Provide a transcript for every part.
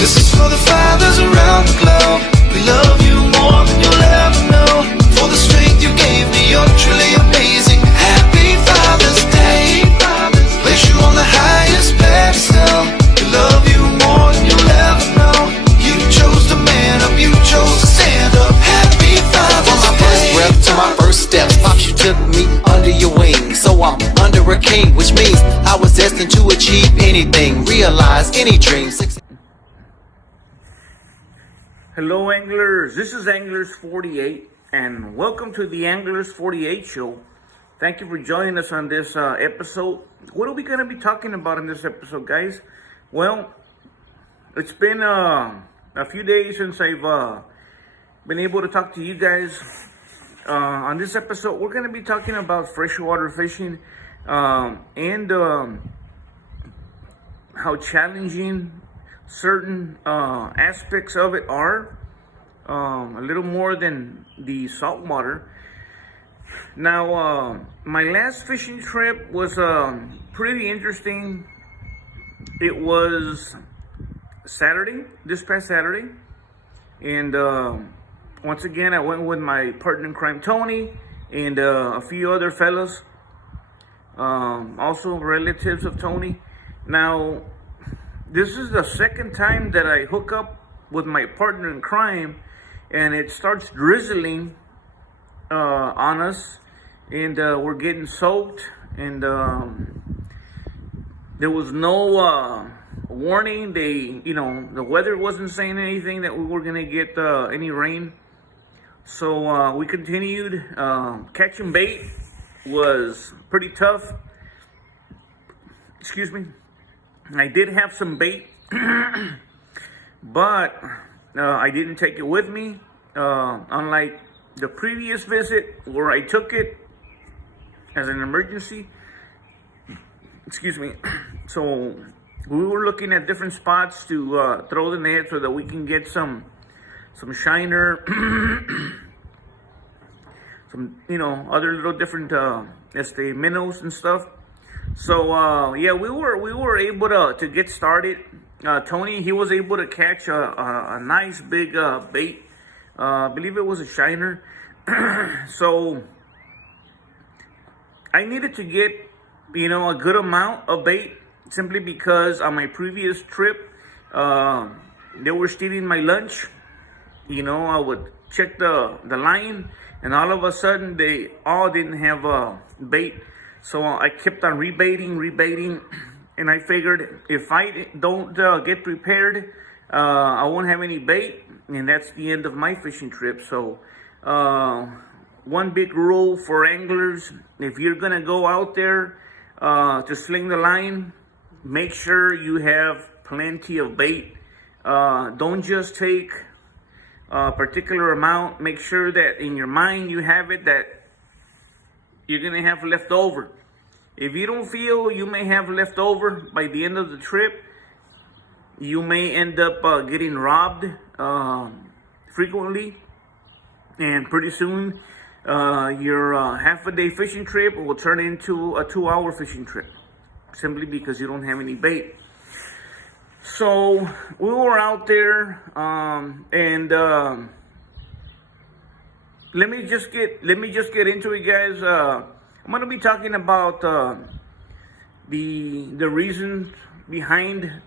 This is for the fathers around the globe. We love you more than you'll ever know. For the strength you gave me, you're truly amazing. Happy Father's Day. Place you on the highest pedestal. We love you more than you'll ever know. You chose to man up, you chose to stand up. Happy Father's Day. From my first breath to my first steps, Pops, you took me under your wing. So I'm under a king, which means I was destined to achieve anything, realize any dream. Hello anglers, this is Anglers 48 and welcome to the Anglers 48 show. Thank you for joining us on this episode. What are we going to be talking about in this episode, guys? Well, it's been a few days since I've been able to talk to you guys. On this episode, we're going to be talking about freshwater fishing and how challenging certain aspects of it are, a little more than the saltwater. Now, my last fishing trip was pretty interesting. It was Saturday, this past Saturday, and once again I went with my partner in crime Tony and a few other fellas, also relatives of Tony. Now, this is the second time that I hook up with my partner in crime and it starts drizzling on us, and we're getting soaked, and there was no warning. The weather wasn't saying anything that we were gonna get any rain. So we continued. Catching bait was pretty tough. Excuse me. I did have some bait, but I didn't take it with me. Unlike the previous visit where I took it as an emergency. Excuse me. So we were looking at different spots to throw the net so that we can get some shiner, some other little different minnows and stuff. So yeah, we were able to get started. Tony, he was able to catch a nice big bait. I believe it was a shiner. So I needed to get a good amount of bait, simply because on my previous trip they were stealing my lunch. I would check the line, and all of a sudden they all didn't have bait. So I kept on rebaiting, and I figured if I don't get prepared, I won't have any bait, and that's the end of my fishing trip. So one big rule for anglers: if you're gonna go out there to sling the line, make sure you have plenty of bait. Don't just take a particular amount. Make sure that in your mind you have it that you're gonna have left over. If you don't feel you may have left over by the end of the trip, you may end up getting robbed frequently, and pretty soon your half-a-day fishing trip will turn into a 2-hour fishing trip, simply because you don't have any bait. So we were out there, and let me just get into it, guys. I'm gonna be talking about the reasons behind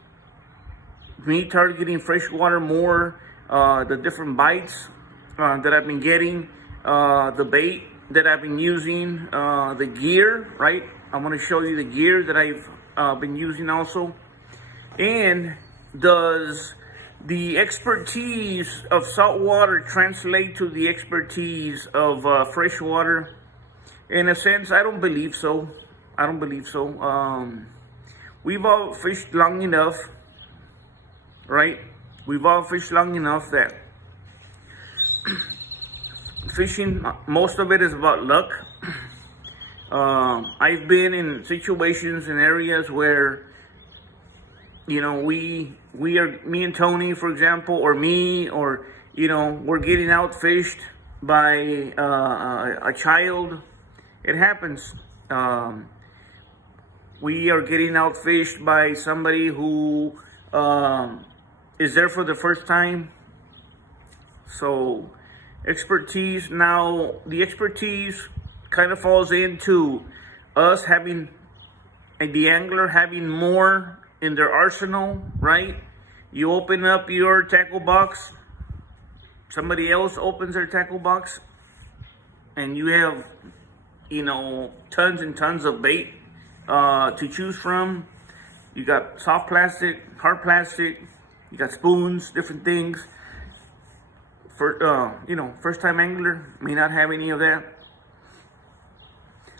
me targeting freshwater more, the different bites that I've been getting, the bait that I've been using, the gear. Right, I'm gonna show you the gear that I've been using also. And does the expertise of saltwater translate to the expertise of freshwater? In a sense, I don't believe so. We've all fished long enough, right? We've all fished long enough that fishing, most of it is about luck. I've been in situations in areas where me and Tony, for example, or me, or we're getting outfished by a child. It happens. We are getting outfished by somebody who is there for the first time. So expertise, now the expertise kind of falls into us having, and the angler having more in their arsenal, right? You open up your tackle box, somebody else opens their tackle box, and you have, tons and tons of bait to choose from. You got soft plastic, hard plastic, you got spoons, different things. First time angler may not have any of that.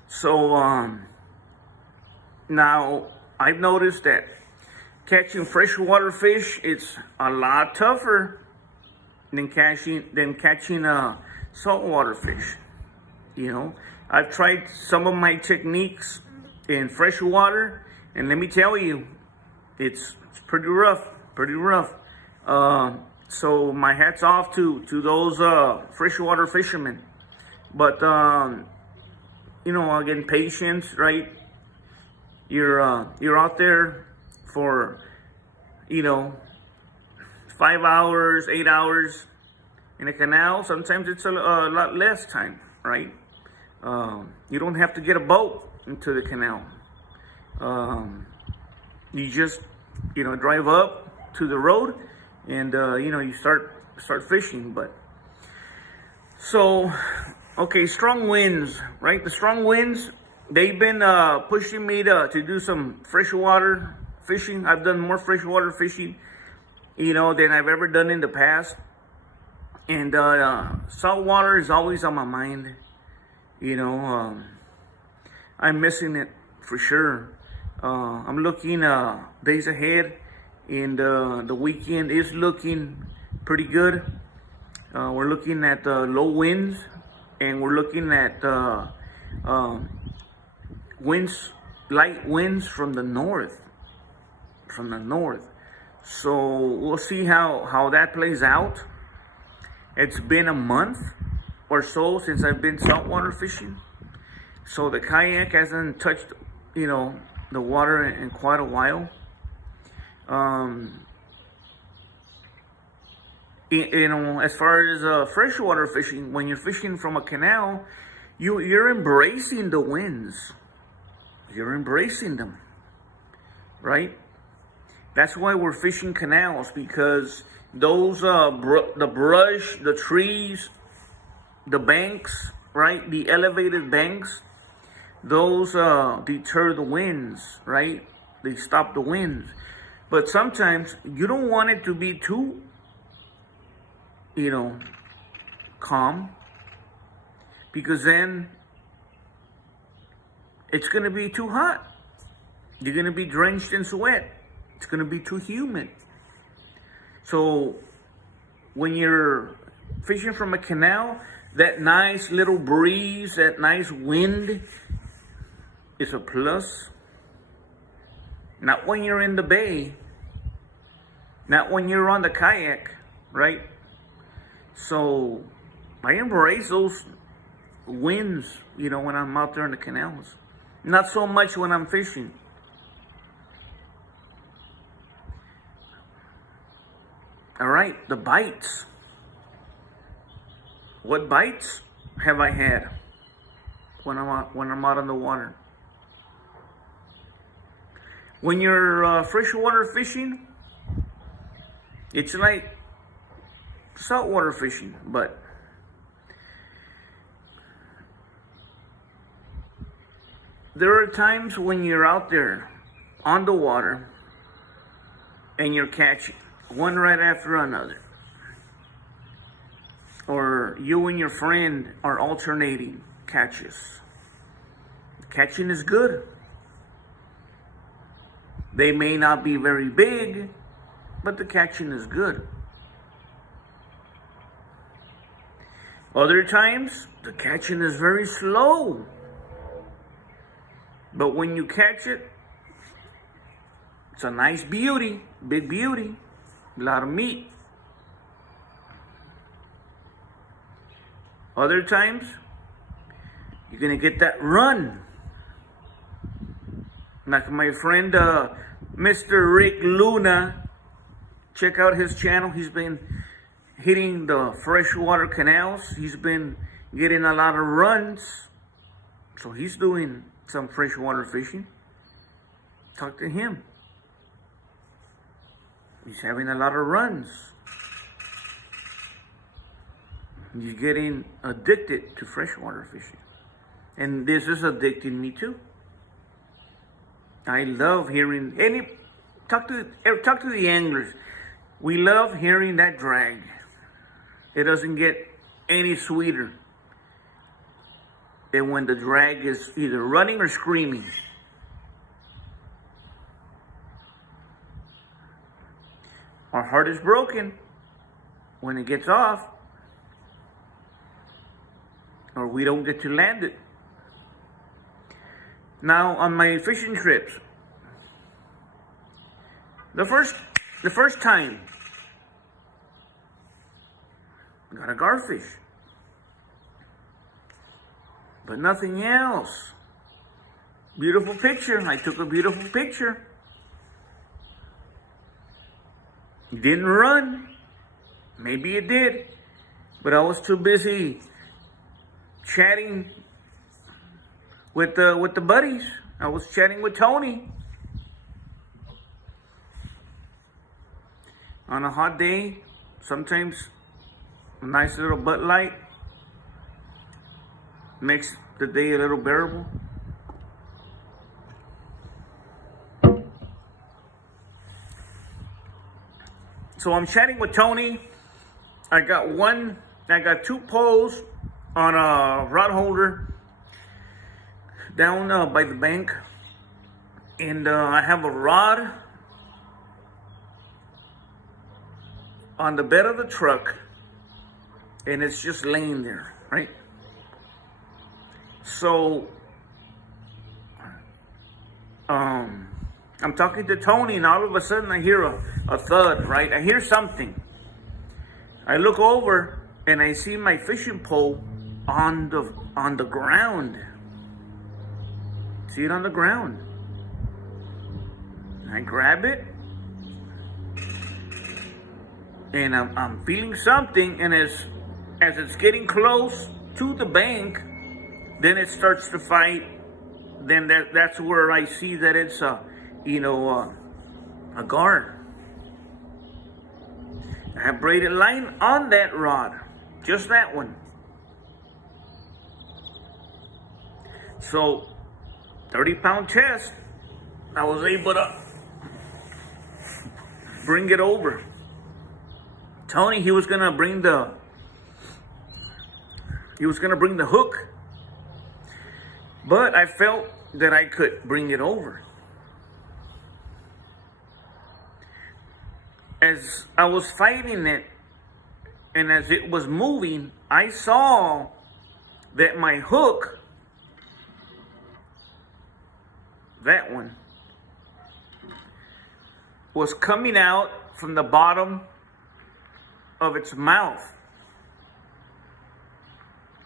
So now I've noticed that catching freshwater fish, it's a lot tougher than catching saltwater fish. I've tried some of my techniques in freshwater, and let me tell you, it's pretty rough. So my hat's off to those freshwater fishermen. But again, patience, right? You're out there for 5 hours, 8 hours in a canal. Sometimes it's a lot less time, right? You don't have to get a boat into the canal. You just drive up to the road, and you start fishing. But so okay, strong winds, right? The strong winds, they've been pushing me to do some freshwater fishing. I've done more freshwater fishing than I've ever done in the past. And saltwater is always on my mind. I'm missing it for sure. I'm looking days ahead, and the weekend is looking pretty good. We're looking at low winds, and we're looking at light winds from the north. So we'll see how that plays out. It's been a month or so since I've been saltwater fishing, so the kayak hasn't touched the water in quite a while. As far as freshwater fishing, when you're fishing from a canal, you're embracing the winds. You're embracing them, right? That's why we're fishing canals, because those the brush, the trees, the banks, right? The elevated banks, those deter the winds, right? They stop the winds. But sometimes you don't want it to be too, calm, because then it's going to be too hot. You're going to be drenched in sweat. It's going to be too humid. So when you're fishing from a canal, that nice little breeze, that nice wind is a plus. Not when you're in the bay, not when you're on the kayak, right? So I embrace those winds, when I'm out there in the canals. Not so much when I'm fishing. All right, the bites. What bites have I had when I'm out on the water? When you're freshwater fishing, it's like saltwater fishing, but there are times when you're out there on the water and you're catching one right after another, or you and your friend are alternating catches. Catching is good. They may not be very big, but the catching is good. Other times, the catching is very slow. But when you catch it, it's a nice beauty, big beauty, a lot of meat. Other times, you're going to get that run. Like my friend, Mr. Rick Luna, check out his channel. He's been hitting the freshwater canals. He's been getting a lot of runs. So he's doing some freshwater fishing. Talk to him. He's having a lot of runs. He's getting addicted to freshwater fishing. And this is addicting me too. I love hearing talk to the anglers. We love hearing that drag. It doesn't get any sweeter than when the drag is either running or screaming. Our heart is broken when it gets off, or we don't get to land it. Now, on my fishing trips, the first time, I got a garfish, but nothing else. Beautiful picture. I took a beautiful picture. Didn't run. Maybe it did, but I was too busy chatting with the buddies. I was chatting with Tony. On a hot day, sometimes a nice little Bud Light makes the day a little bearable. So I'm chatting with Tony. I got two poles on a rod holder down by the bank, and I have a rod on the bed of the truck, and it's just laying there, right? So I'm talking to Tony, and all of a sudden I hear a thud, right? I hear something. I look over and I see my fishing pole on the ground. See it on the ground. I grab it, and I'm feeling something, and as it's getting close to the bank, then it starts to fight. Then that's where I see that it's a guard. I have braided line on that rod, just that one. So 30-pound test, I was able to bring it over. Tony, he was gonna bring the hook, but I felt that I could bring it over. As I was fighting it, and as it was moving, I saw that my hook, that one, was coming out from the bottom of its mouth.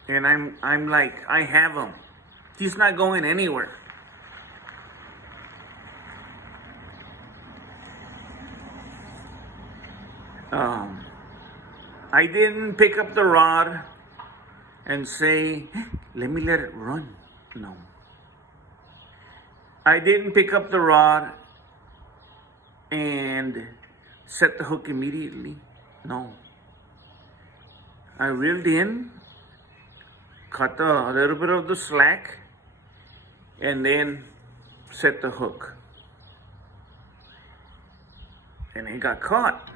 And I'm like, I have him. He's not going anywhere. I didn't pick up the rod and say, let me let it run. No. I didn't pick up the rod and set the hook immediately. No. I reeled in, cut a little bit of the slack, and then set the hook. And it got caught.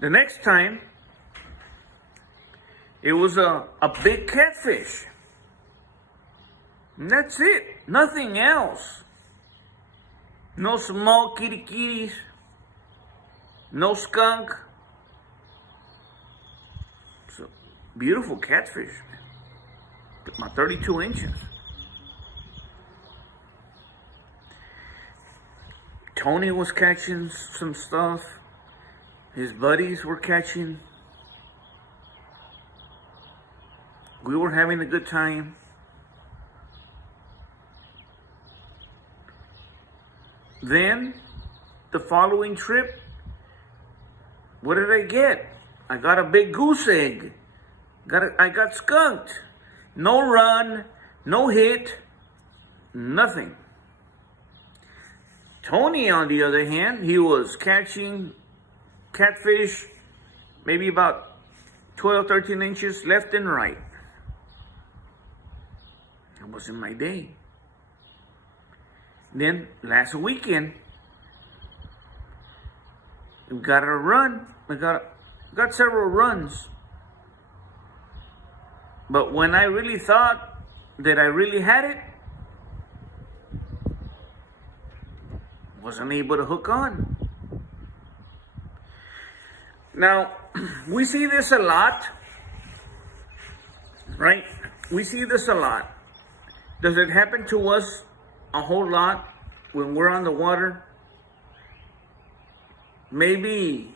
The next time, it was a big catfish. And that's it. Nothing else. No small kitties. No skunk. So, beautiful catfish. About 32 inches. Tony was catching some stuff. His buddies were catching. We were having a good time. Then the following trip, what did I get? I got a big goose egg. I got skunked. No run, no hit, nothing. Tony, on the other hand, he was catching catfish maybe about 12, 13 inches left and right. It wasn't my day. Then last weekend, we got a run. We got several runs. But when I really thought that I really had it, wasn't able to hook on. Now, we see this a lot, right? We see this a lot. Does it happen to us a whole lot when we're on the water? Maybe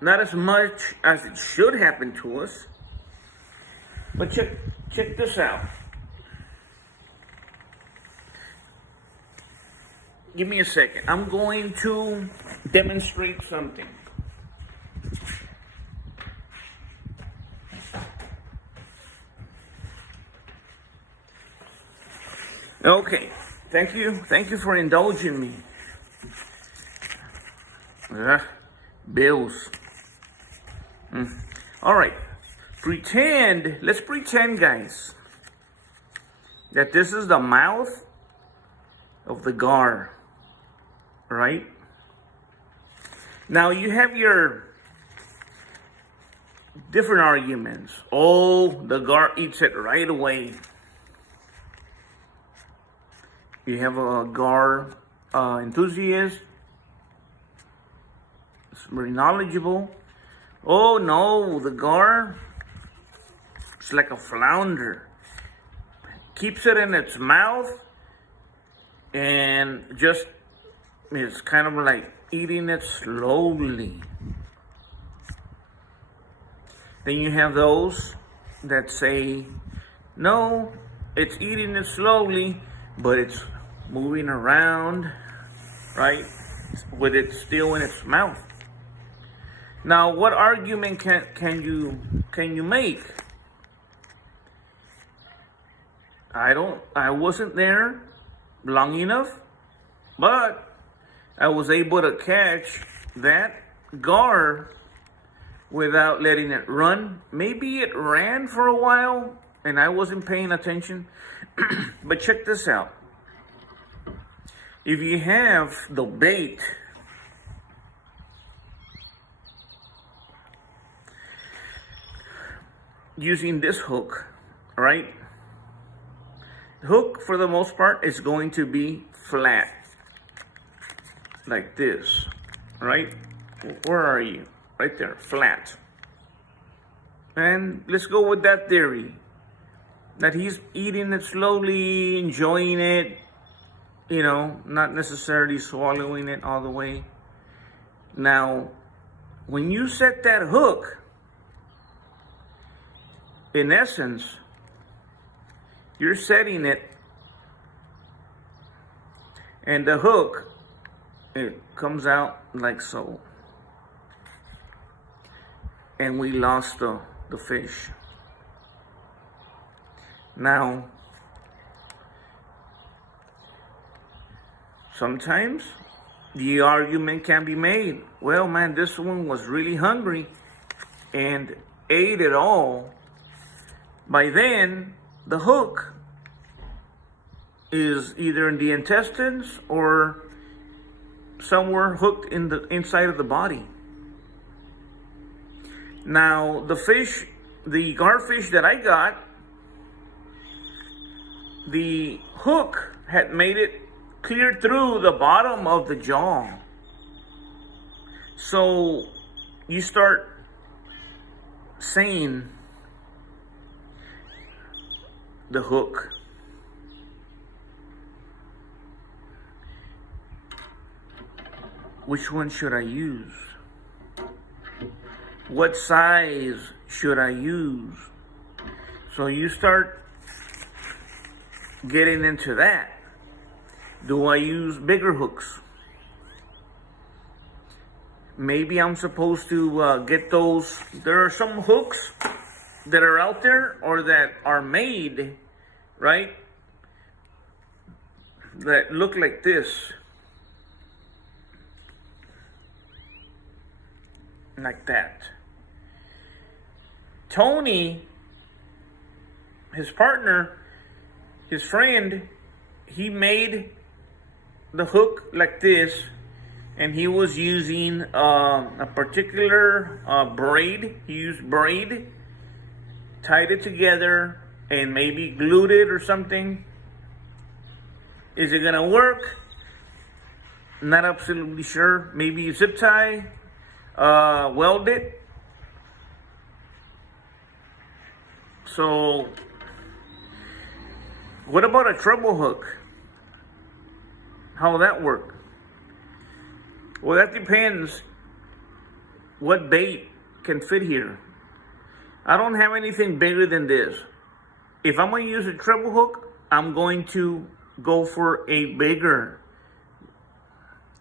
not as much as it should happen to us. But check this out. Give me a second. I'm going to demonstrate something. Okay. Thank you. Thank you for indulging me. Bills. All right. Let's pretend, guys, that this is the mouth of the gar, right? Now you have your different arguments. Oh, the gar eats it right away. You have a gar enthusiast. It's very knowledgeable. Oh no, the gar, it's like a flounder. Keeps it in its mouth and just is kind of like eating it slowly. Then you have those that say, no, it's eating it slowly, but it's moving around, right? With it still in its mouth. Now, what argument can you make? I wasn't there long enough, but I was able to catch that gar without letting it run. Maybe it ran for a while and I wasn't paying attention. But check this out. If you have the bait using this hook, right? The hook, for the most part, is going to be flat, like this, right? Where are you? Right there, flat. And let's go with that theory, that he's eating it slowly, enjoying it, you know, not necessarily swallowing it all the way. Now, when you set that hook, in essence, you're setting it, and the hook, it comes out like so. And we lost the fish. Now, sometimes the argument can be made, well, man, this one was really hungry and ate it all. By then, the hook is either in the intestines or somewhere hooked in the inside of the body. Now, the garfish that I got, the hook had made it clear through the bottom of the jaw. So you start saying, the hook. Which one should I use? What size should I use? So you start getting into that. Do I use bigger hooks? Maybe I'm supposed to get those. There are some hooks that are out there or that are made, right? That look like this. Like that. Tony, his partner, his friend, he made the hook like this, and he was using a particular braid. He used braid, tied it together, and maybe glued it or something. Is it gonna work? Not absolutely sure. Maybe zip tie, weld it. So, what about a treble hook? How will that work? Well, that depends what bait can fit here. I don't have anything bigger than this. If I'm going to use a treble hook, I'm going to go for a bigger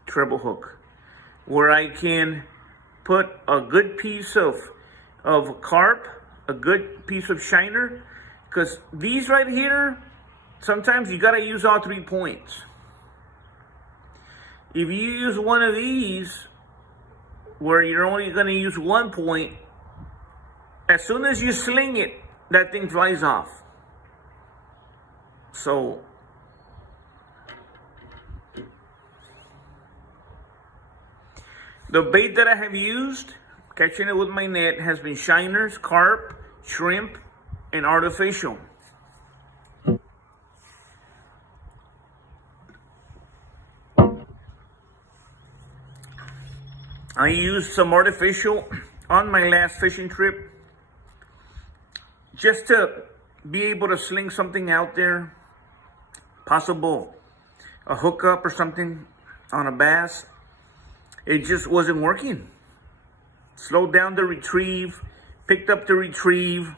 treble hook where I can put a good piece of carp, a good piece of shiner, because these right here, sometimes you got to use all 3 points. If you use one of these where you're only going to use 1 point, as soon as you sling it, that thing flies off. So the bait that I have used, catching it with my net, has been shiners, carp, shrimp, and artificial. I used some artificial on my last fishing trip just to be able to sling something out there, possible a hookup or something on a bass. It just wasn't working. Slowed down the retrieve, picked up the retrieve,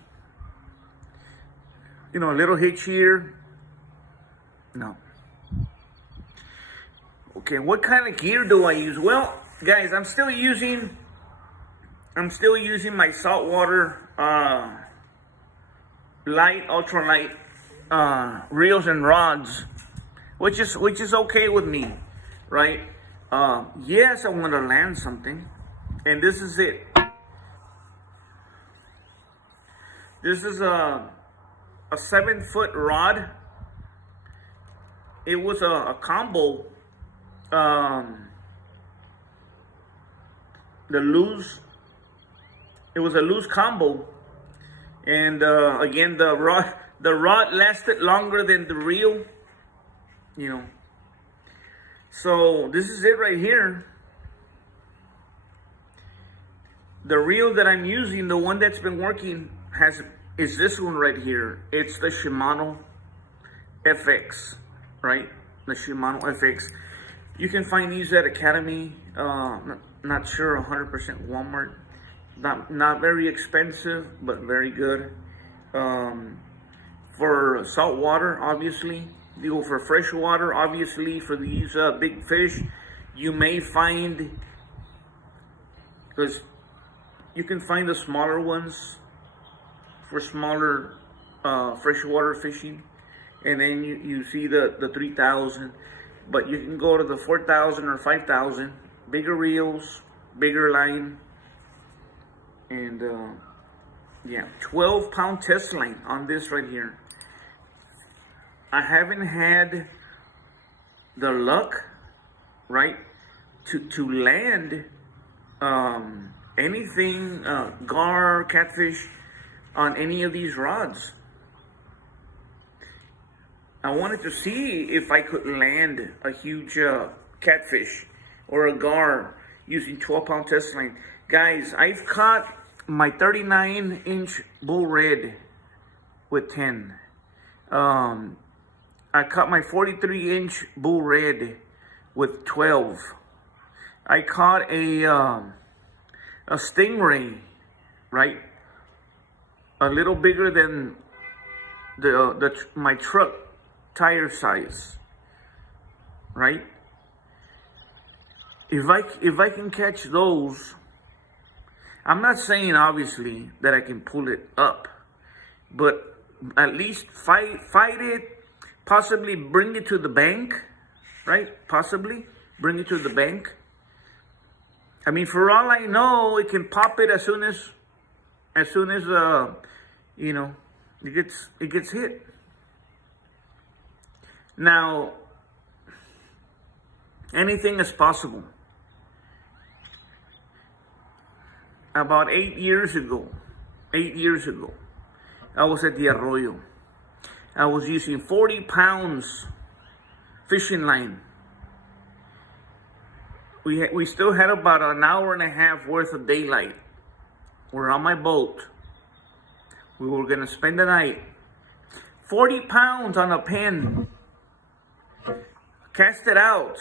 you know, a little hitch here. No. Okay, what kind of gear do I use? Well, guys, I'm still using my saltwater light, ultralight reels and rods, which is okay with me, right? Yes, I want to land something, and this is it. This is a 7-foot rod. It was a combo. It was a loose combo, and again, the rod lasted longer than the reel, you know. So this is it right here. The reel that I'm using, the one that's been working, is this one right here. It's the Shimano FX, right? The Shimano FX. You can find these at Academy. Not sure, 100% Walmart. Not very expensive, but very good. For saltwater, obviously. You go for freshwater, obviously. For these big fish, you may find, because you can find the smaller ones for smaller freshwater fishing, and then you see the 3,000, but you can go to the 4,000 or 5,000, bigger reels, bigger line, and yeah, 12-pound test line on this right here. I haven't had the luck, right, to land anything, gar, catfish, on any of these rods. I wanted to see if I could land a huge catfish or a gar using 12-pound test line. Guys, I've caught my 39-inch bull red with 10. I caught my 43-inch bull red with 12. I caught a stingray, right? A little bigger than my truck tire size, right? if I can catch those, I'm not saying obviously that I can pull it up, but at least fight it, possibly bring it to the bank, right? Possibly bring it to the bank. I mean, for all I know, it can pop it as soon as you know, it gets hit. Now, anything is possible. About 8 years ago, I was at the arroyo. I was using 40 pounds fishing line. We still had about an hour and a half worth of daylight. We're on my boat. We were gonna spend the night. 40 pounds on a pin. Cast it out.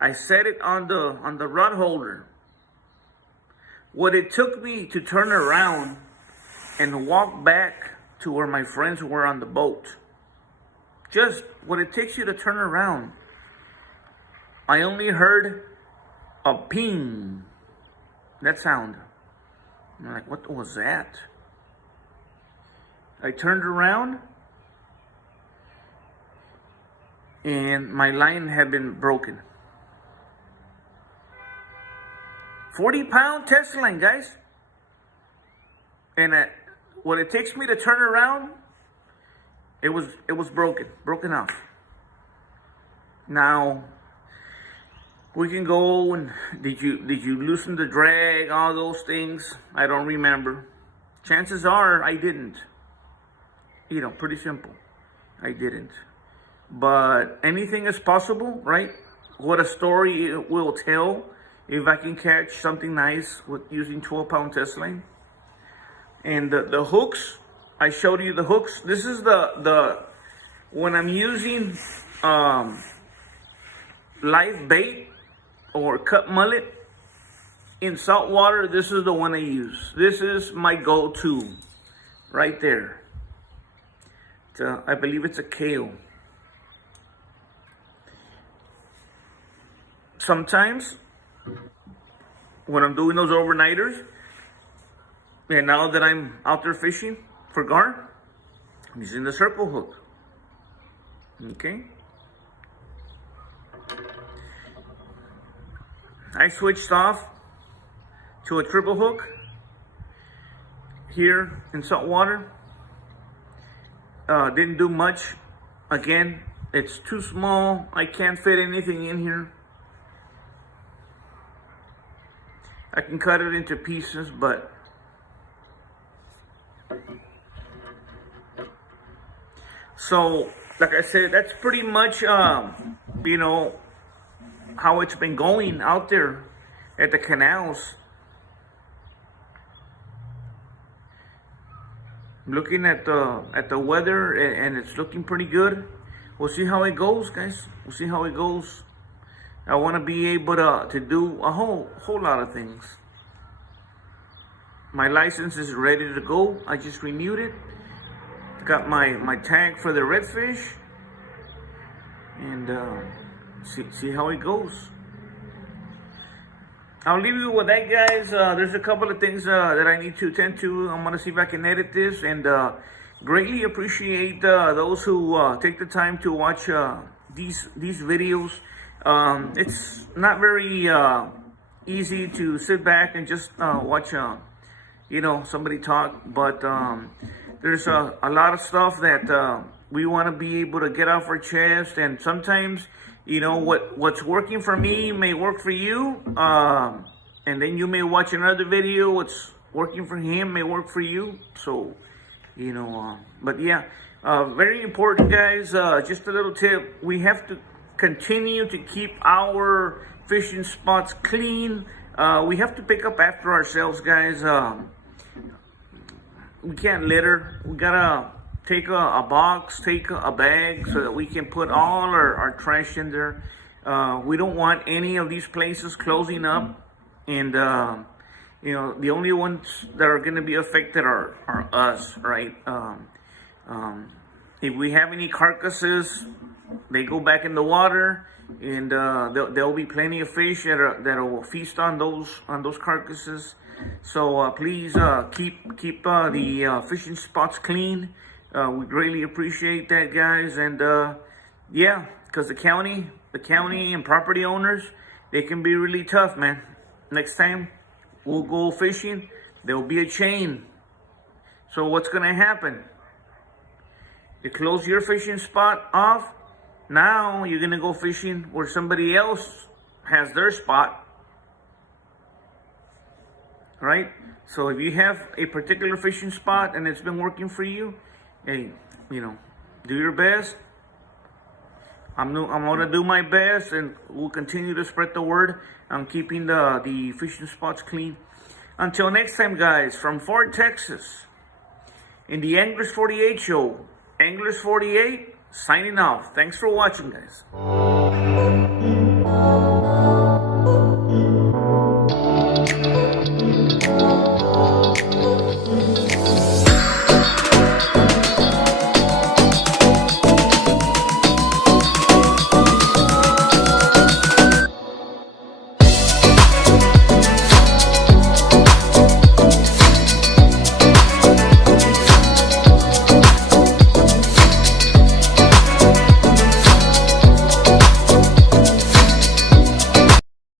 I set it on the rod holder. What it took me to turn around and walk back to where my friends were on the boat. Just what it takes you to turn around. I only heard a ping. That sound. I'm like, what was that? I turned around and my line had been broken. 40-pound test line, guys. And what it takes me to turn around, it was broken off. Now, we can go and did you loosen the drag, all those things? I don't remember. Chances are I didn't. You know, pretty simple. I didn't. But anything is possible, right? What a story it will tell if I can catch something nice with using 12-pound test line. And the hooks, I showed you the hooks. This is the when I'm using live bait or cut mullet in saltwater, this is the one I use. This is my go-to right there. I believe it's a kale. Sometimes when I'm doing those overnighters, and now that I'm out there fishing for gar, I'm using the circle hook. Okay. I switched off to a triple hook here in saltwater. Didn't do much. Again, it's too small. I can't fit anything in here. I can cut it into pieces, but so, like I said, that's pretty much, you know, how it's been going out there at the canals. Looking at the weather, and it's looking pretty good. We'll see how it goes, guys. We'll see how it goes. I want to be able to do a whole lot of things. My license is ready to go. I just renewed it. Got my tag for the redfish, and see how it goes. I'll leave you with that, guys. There's a couple of things that I need to attend to. I'm gonna see if I can edit this, and greatly appreciate those who take the time to watch these videos. It's not very easy to sit back and just watch you know, somebody talk, but there's a lot of stuff that we want to be able to get off our chest, and sometimes, you know, what's working for me may work for you, and then you may watch another video, what's working for him may work for you. So, you know, but yeah, very important, guys. Just a little tip: we have to continue to keep our fishing spots clean. We have to pick up after ourselves, guys. We can't litter. We gotta take a box, take a bag, so that we can put all our trash in there. We don't want any of these places closing up, and you know, the only ones that are going to be affected are us, right? If we have any carcasses, they go back in the water. and there'll be plenty of fish that will feast on those carcasses. So please keep the fishing spots clean. We greatly appreciate that, guys. And yeah, because the county and property owners, they can be really tough, man. Next time we'll go fishing, there will be a chain. So what's gonna happen? You close your fishing spot off. Now you're gonna go fishing where somebody else has their spot, right? So if you have a particular fishing spot and it's been working for you, hey, do your best. I'm gonna do my best, and we'll continue to spread the word on keeping the fishing spots clean. Until next time, guys, from Fort Texas, in the Anglers 48 show, Anglers 48 signing off. Thanks for watching, guys.